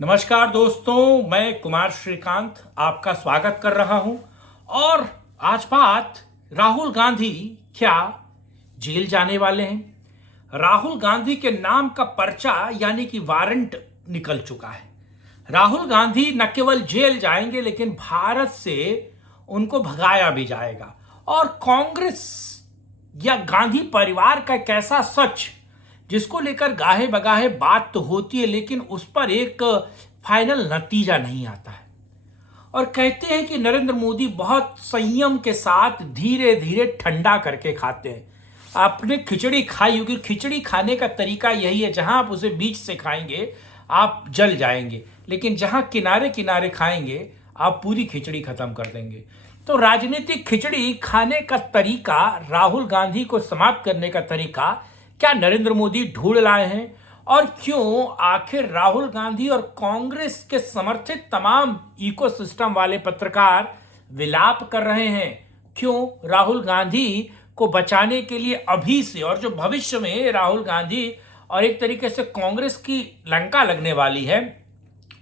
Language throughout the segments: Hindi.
नमस्कार दोस्तों, मैं कुमार श्रीकांत आपका स्वागत कर रहा हूं। और आज बात राहुल गांधी क्या जेल जाने वाले हैं। राहुल गांधी के नाम का पर्चा यानी कि वारंट निकल चुका है। राहुल गांधी न केवल जेल जाएंगे लेकिन भारत से उनको भगाया भी जाएगा। और कांग्रेस या गांधी परिवार का एक ऐसा सच जिसको लेकर गाहे बगाहे बात तो होती है लेकिन उस पर एक फाइनल नतीजा नहीं आता है। और कहते हैं कि नरेंद्र मोदी बहुत संयम के साथ धीरे धीरे ठंडा करके खाते हैं। आपने खिचड़ी खाई होगी, खिचड़ी खाने का तरीका यही है, जहां आप उसे बीच से खाएंगे आप जल जाएंगे, लेकिन जहां किनारे किनारे खाएंगे आप पूरी खिचड़ी खत्म कर देंगे। तो राजनीतिक खिचड़ी खाने का तरीका, राहुल गांधी को समाप्त करने का तरीका क्या नरेंद्र मोदी ढूंढ लाए हैं? और क्यों आखिर राहुल गांधी और कांग्रेस के समर्थित तमाम इकोसिस्टम वाले पत्रकार विलाप कर रहे हैं? क्यों राहुल गांधी को बचाने के लिए अभी से और जो भविष्य में राहुल गांधी और एक तरीके से कांग्रेस की लंका लगने वाली है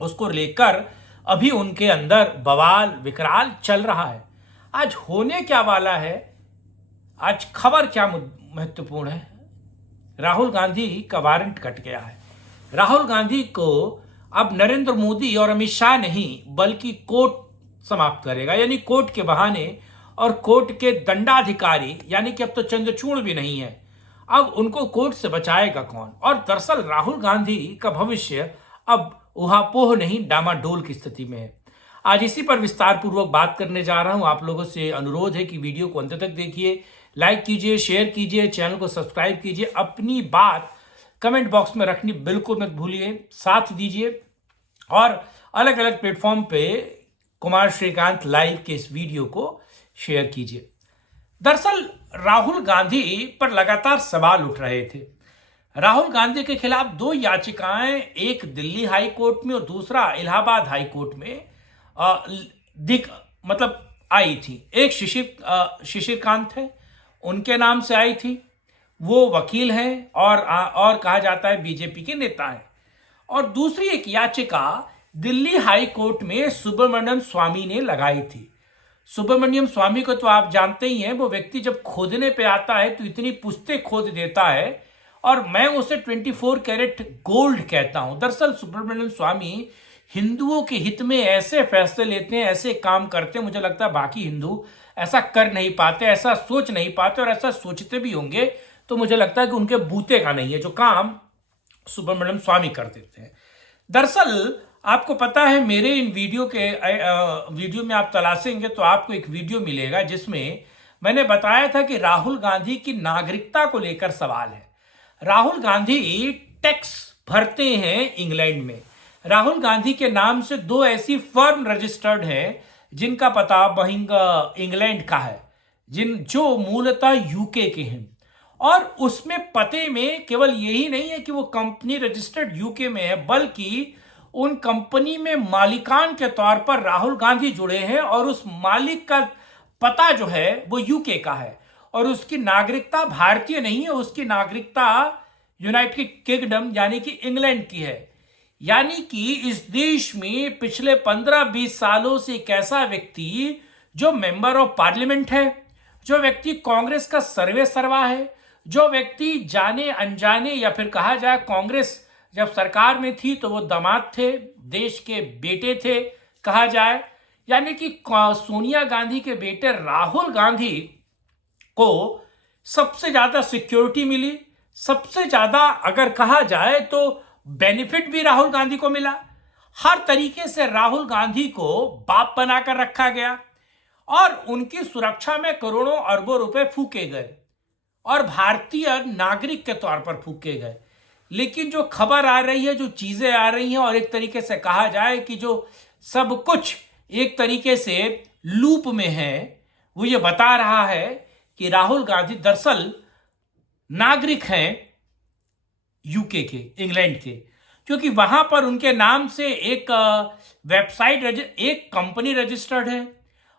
उसको लेकर अभी उनके अंदर बवाल विकराल चल रहा है। आज होने क्या वाला है, आज खबर क्या महत्वपूर्ण है? राहुल गांधी का वारंट कट गया है। राहुल गांधी को अब नरेंद्र मोदी और अमित शाह नहीं बल्कि कोर्ट समाप्त करेगा, यानी कोर्ट के बहाने। और कोर्ट के दंडाधिकारी यानी कि अब तो चंद्रचूड़ भी नहीं है, अब उनको कोर्ट से बचाएगा कौन? और दरअसल राहुल गांधी का भविष्य अब उहापोह नहीं डामाडोल की स्थिति में है। आज इसी पर विस्तार पूर्वक बात करने जा रहा हूं। आप लोगों से अनुरोध है कि वीडियो को अंत तक देखिए, लाइक कीजिए, शेयर कीजिए, चैनल को सब्सक्राइब कीजिए। अपनी बात कमेंट बॉक्स में रखनी बिल्कुल मत भूलिए, साथ दीजिए। और अलग अलग प्लेटफॉर्म पे कुमार श्रीकांत लाइव के इस वीडियो को शेयर कीजिए। दरअसल राहुल गांधी पर लगातार सवाल उठ रहे थे। राहुल गांधी के खिलाफ दो याचिकाएं, एक दिल्ली हाई कोर्ट में और दूसरा इलाहाबाद हाई कोर्ट में आई थी। एक शिशिरकांत है, उनके नाम से आई थी, वो वकील हैं और कहा जाता है बीजेपी के नेता हैं। और दूसरी एक याचिका दिल्ली हाई कोर्ट में सुब्रमण्यम स्वामी ने लगाई थी। सुब्रमण्यम स्वामी को तो आप जानते ही हैं, वो व्यक्ति जब खोदने पे आता है तो इतनी पुश्ते खोद देता है और मैं उसे 24 कैरेट गोल्ड कहता हूं। दरअसल सुब्रमण्यम स्वामी हिंदुओं के हित में ऐसे फैसले लेते हैं, ऐसे काम करते हैं, मुझे लगता है बाकी हिंदू ऐसा कर नहीं पाते, ऐसा सोच नहीं पाते, और ऐसा सोचते भी होंगे तो मुझे लगता है कि उनके बूते का नहीं है जो काम सुब्रमण्यम स्वामी कर देते हैं। दरअसल आपको पता है, मेरे इन वीडियो में आप तलाशेंगे तो आपको एक वीडियो मिलेगा जिसमें मैंने बताया था कि राहुल गांधी की नागरिकता को लेकर सवाल है। राहुल गांधी टैक्स भरते हैं इंग्लैंड में। राहुल गांधी के नाम से दो ऐसी फर्म रजिस्टर्ड हैं जिनका पता इंग्लैंड का है, जो मूलतः यूके के हैं। और उसमें पते में केवल यही नहीं है कि वो कंपनी रजिस्टर्ड यूके में है, बल्कि उन कंपनी में मालिकान के तौर पर राहुल गांधी जुड़े हैं और उस मालिक का पता जो है वो यूके का है। और उसकी नागरिकता भारतीय नहीं है, उसकी नागरिकता यूनाइटेड किंगडम यानी कि इंग्लैंड की है। यानी कि इस देश में पिछले 15-20 सालों से एक ऐसा व्यक्ति जो मेंबर ऑफ पार्लियामेंट है, जो व्यक्ति कांग्रेस का सर्वे सर्वा है, जो व्यक्ति जाने अनजाने या फिर कहा जाए कांग्रेस जब सरकार में थी तो वो दामाद थे, देश के बेटे थे कहा जाए, यानी कि सोनिया गांधी के बेटे राहुल गांधी को सबसे ज्यादा सिक्योरिटी मिली, सबसे ज्यादा अगर कहा जाए तो बेनिफिट भी राहुल गांधी को मिला। हर तरीके से राहुल गांधी को बाप बनाकर रखा गया और उनकी सुरक्षा में करोड़ों अरबों रुपए फूके गए और भारतीय नागरिक के तौर पर फूके गए। लेकिन जो खबर आ रही है, जो चीजें आ रही हैं, और एक तरीके से कहा जाए कि जो सब कुछ एक तरीके से लूप में है, वो ये बता रहा है कि राहुल गांधी दरअसल नागरिक हैं यूके के, इंग्लैंड के, क्योंकि वहां पर उनके नाम से एक वेबसाइट एक कंपनी रजिस्टर्ड है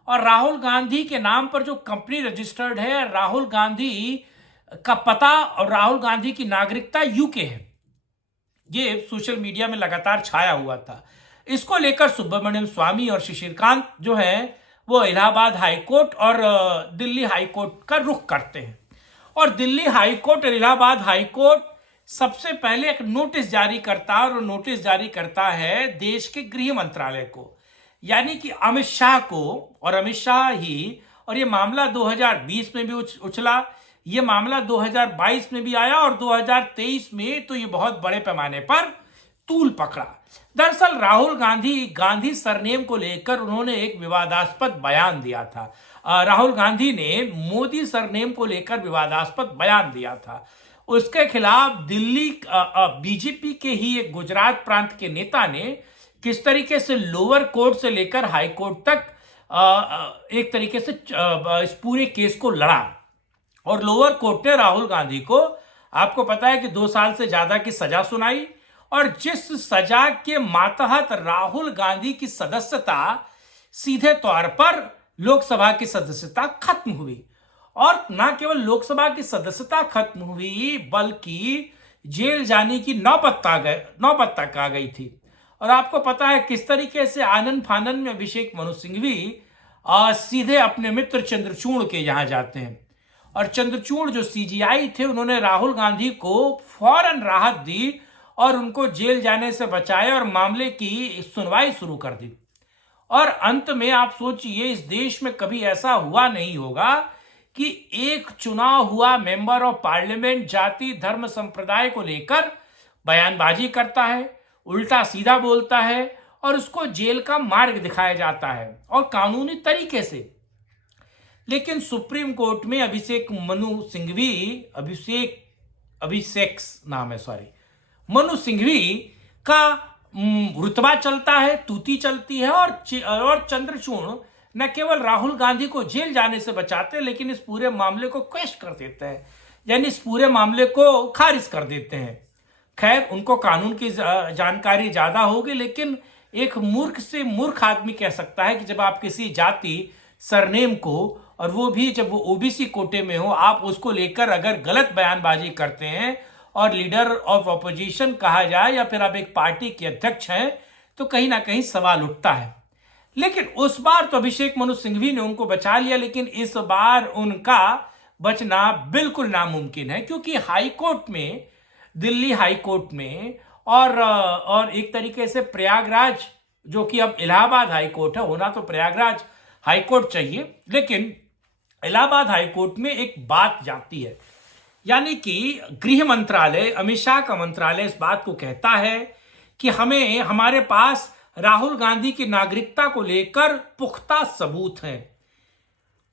और राहुल गांधी के नाम पर जो कंपनी रजिस्टर्ड है, राहुल गांधी का पता और राहुल गांधी की नागरिकता यूके है। ये सोशल मीडिया में लगातार छाया हुआ था। इसको लेकर सुब्रमण्यम स्वामी और शिशिर कांत जो है वो इलाहाबाद हाईकोर्ट और दिल्ली हाईकोर्ट का रुख करते हैं। और दिल्ली हाईकोर्ट और इलाहाबाद हाईकोर्ट सबसे पहले एक नोटिस जारी करता है, और नोटिस जारी करता है देश के गृह मंत्रालय को, यानी कि अमित शाह को। और अमित शाह ही, और ये मामला 2020 में भी उछला, ये मामला 2022 में भी आया, और 2023 में तो ये बहुत बड़े पैमाने पर तूल पकड़ा। दरअसल राहुल गांधी सरनेम को लेकर उन्होंने एक विवादास्पद बयान दिया था। राहुल गांधी ने मोदी सरनेम को लेकर विवादास्पद बयान दिया था। उसके खिलाफ दिल्ली बीजेपी के ही एक गुजरात प्रांत के नेता ने किस तरीके से लोअर कोर्ट से लेकर हाई कोर्ट तक एक तरीके से इस पूरे केस को लड़ा। और लोअर कोर्ट ने राहुल गांधी को, आपको पता है कि 2 साल से ज्यादा की सजा सुनाई, और जिस सजा के मातहत राहुल गांधी की सदस्यता सीधे तौर पर लोकसभा की सदस्यता खत्म हुई। और न केवल लोकसभा की सदस्यता खत्म हुई बल्कि जेल जाने की नौबत तक आ गई थी। और आपको पता है किस तरीके से आनन फानन में अभिषेक मनु सिंघवी सीधे अपने मित्र चंद्रचूड़ के यहां जाते हैं। और चंद्रचूड़ जो सीजीआई थे, उन्होंने राहुल गांधी को फौरन राहत दी और उनको जेल जाने से बचाया और मामले की सुनवाई शुरू कर दी। और अंत में आप सोचिए, इस देश में कभी ऐसा हुआ नहीं होगा कि एक चुनाव हुआ मेंबर ऑफ पार्लियामेंट जाति धर्म संप्रदाय को लेकर बयानबाजी करता है, उल्टा सीधा बोलता है और उसको जेल का मार्ग दिखाया जाता है और कानूनी तरीके से। लेकिन सुप्रीम कोर्ट में अभिषेक मनु सिंघवी का रुतबा चलता है, तूती चलती है, और चंद्रचूड़ न केवल राहुल गांधी को जेल जाने से बचाते हैं, लेकिन इस पूरे मामले को क्वेश कर देते हैं, यानी इस पूरे मामले को खारिज कर देते हैं। खैर, उनको कानून की जानकारी ज्यादा होगी, लेकिन एक मूर्ख से मूर्ख आदमी कह सकता है कि जब आप किसी जाति सरनेम को, और वो भी जब वो ओबीसी कोटे में हो, आप उसको लेकर अगर गलत बयानबाजी करते हैं और लीडर ऑफ ऑपोजिशन कहा जाए या फिर आप एक पार्टी के अध्यक्ष हैं, तो कहीं ना कहीं सवाल उठता है। लेकिन उस बार तो अभिषेक मनु सिंघवी ने उनको बचा लिया, लेकिन इस बार उनका बचना बिल्कुल नामुमकिन है, क्योंकि हाईकोर्ट में, दिल्ली हाईकोर्ट में और एक तरीके से प्रयागराज, जो कि अब इलाहाबाद हाईकोर्ट है, होना तो प्रयागराज हाईकोर्ट चाहिए, लेकिन इलाहाबाद हाईकोर्ट में एक बात जाती है, यानी कि गृह मंत्रालय, अमित शाह का मंत्रालय इस बात को कहता है कि हमारे पास राहुल गांधी की नागरिकता को लेकर पुख्ता सबूत हैं,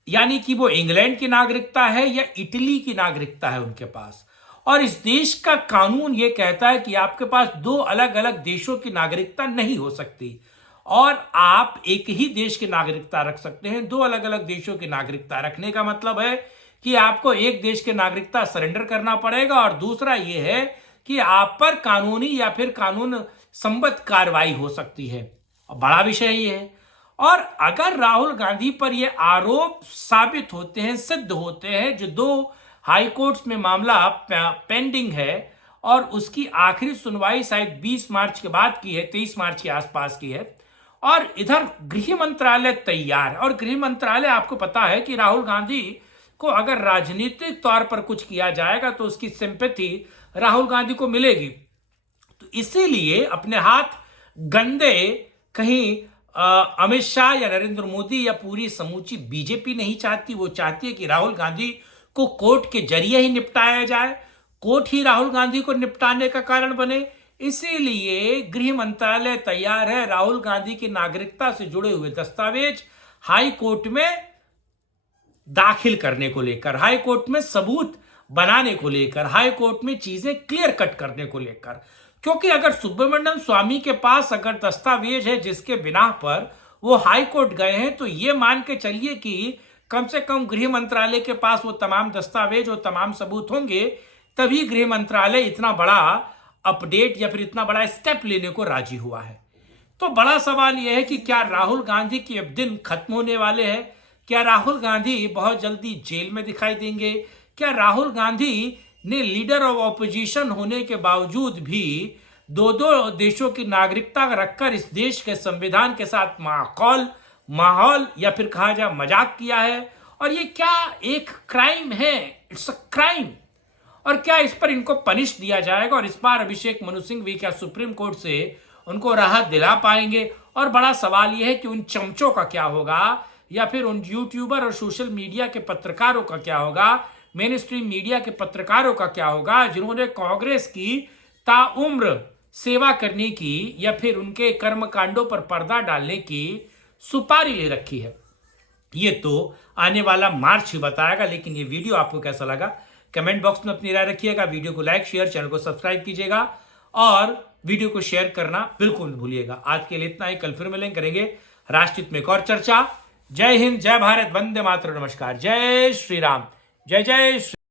यानी कि वो इंग्लैंड की नागरिकता है या इटली की नागरिकता है उनके पास। और इस देश का कानून ये कहता है कि आपके पास 2 अलग अलग देशों की नागरिकता नहीं हो सकती, और आप एक ही देश की नागरिकता रख सकते हैं। 2 अलग अलग देशों की नागरिकता रखने का मतलब है कि आपको एक देश की नागरिकता सरेंडर करना पड़ेगा, और दूसरा यह है कि आप पर कानूनी या फिर कानून संबद्ध कार्रवाई हो सकती है। बड़ा विषय ये है। और अगर राहुल गांधी पर ये आरोप साबित होते हैं, सिद्ध होते हैं, जो 2 हाई कोर्ट्स में मामला पेंडिंग है और उसकी आखिरी सुनवाई शायद 20 मार्च के बाद की है, 23 मार्च के आसपास की है, और इधर गृह मंत्रालय तैयार है। और गृह मंत्रालय, आपको पता है कि राहुल गांधी को अगर राजनीतिक तौर पर कुछ किया जाएगा तो उसकी सिंपैथी राहुल गांधी को मिलेगी। तो इसीलिए अपने हाथ गंदे कहीं अमित शाह या नरेंद्र मोदी या पूरी समूची बीजेपी नहीं चाहती। वो चाहती है कि राहुल गांधी को कोर्ट के जरिए ही निपटाया जाए, कोर्ट ही राहुल गांधी को निपटाने का कारण बने। इसीलिए गृह मंत्रालय तैयार है राहुल गांधी की नागरिकता से जुड़े हुए दस्तावेज हाई कोर्ट में दाखिल करने को लेकर, हाई कोर्ट में सबूत बनाने को लेकर, हाई कोर्ट में चीजें क्लियर कट करने को लेकर। क्योंकि अगर सुब्रमण्यम स्वामी के पास अगर दस्तावेज है जिसके बिना पर वो हाई कोर्ट गए हैं, तो ये मान के चलिए कि कम से कम गृह मंत्रालय के पास वो तमाम दस्तावेज और तमाम सबूत होंगे, तभी गृह मंत्रालय इतना बड़ा अपडेट या फिर इतना बड़ा स्टेप लेने को राजी हुआ है। तो बड़ा सवाल यह है कि क्या राहुल गांधी के अब दिन खत्म होने वाले हैं? क्या राहुल गांधी बहुत जल्दी जेल में दिखाई देंगे? क्या राहुल गांधी ने लीडर ऑफ ऑपोजिशन होने के बावजूद भी दो दो देशों की नागरिकता रखकर इस देश के संविधान के साथ माहौल या फिर कहा जाए मजाक किया है। और ये क्या एक क्राइम है, इट्स अ क्राइम। और क्या इस पर इनको पनिश दिया जाएगा? और इस बार अभिषेक मनु सिंह भी क्या सुप्रीम कोर्ट से उनको राहत दिला पाएंगे? और बड़ा सवाल यह है कि उन चमचों का क्या होगा, या फिर उन यूट्यूबर और सोशल मीडिया के पत्रकारों का क्या होगा, मेन स्ट्रीम मीडिया के पत्रकारों का क्या होगा, जिन्होंने कांग्रेस की ताउम्र सेवा करने की या फिर उनके कर्मकांडों पर पर्दा डालने की सुपारी ले रखी है। ये तो आने वाला मार्च ही बताएगा। लेकिन ये वीडियो आपको कैसा लगा कमेंट बॉक्स में अपनी राय रखिएगा। वीडियो को लाइक शेयर, चैनल को सब्सक्राइब कीजिएगा और वीडियो को शेयर करना बिल्कुल मत भूलिएगा। आज के लिए इतना ही, कल फिर मिलेंगे, करेंगे राष्ट्रहित में एक और चर्चा। जय हिंद, जय भारत, वंदे मातरम, नमस्कार, जय श्री राम, जय जय श्री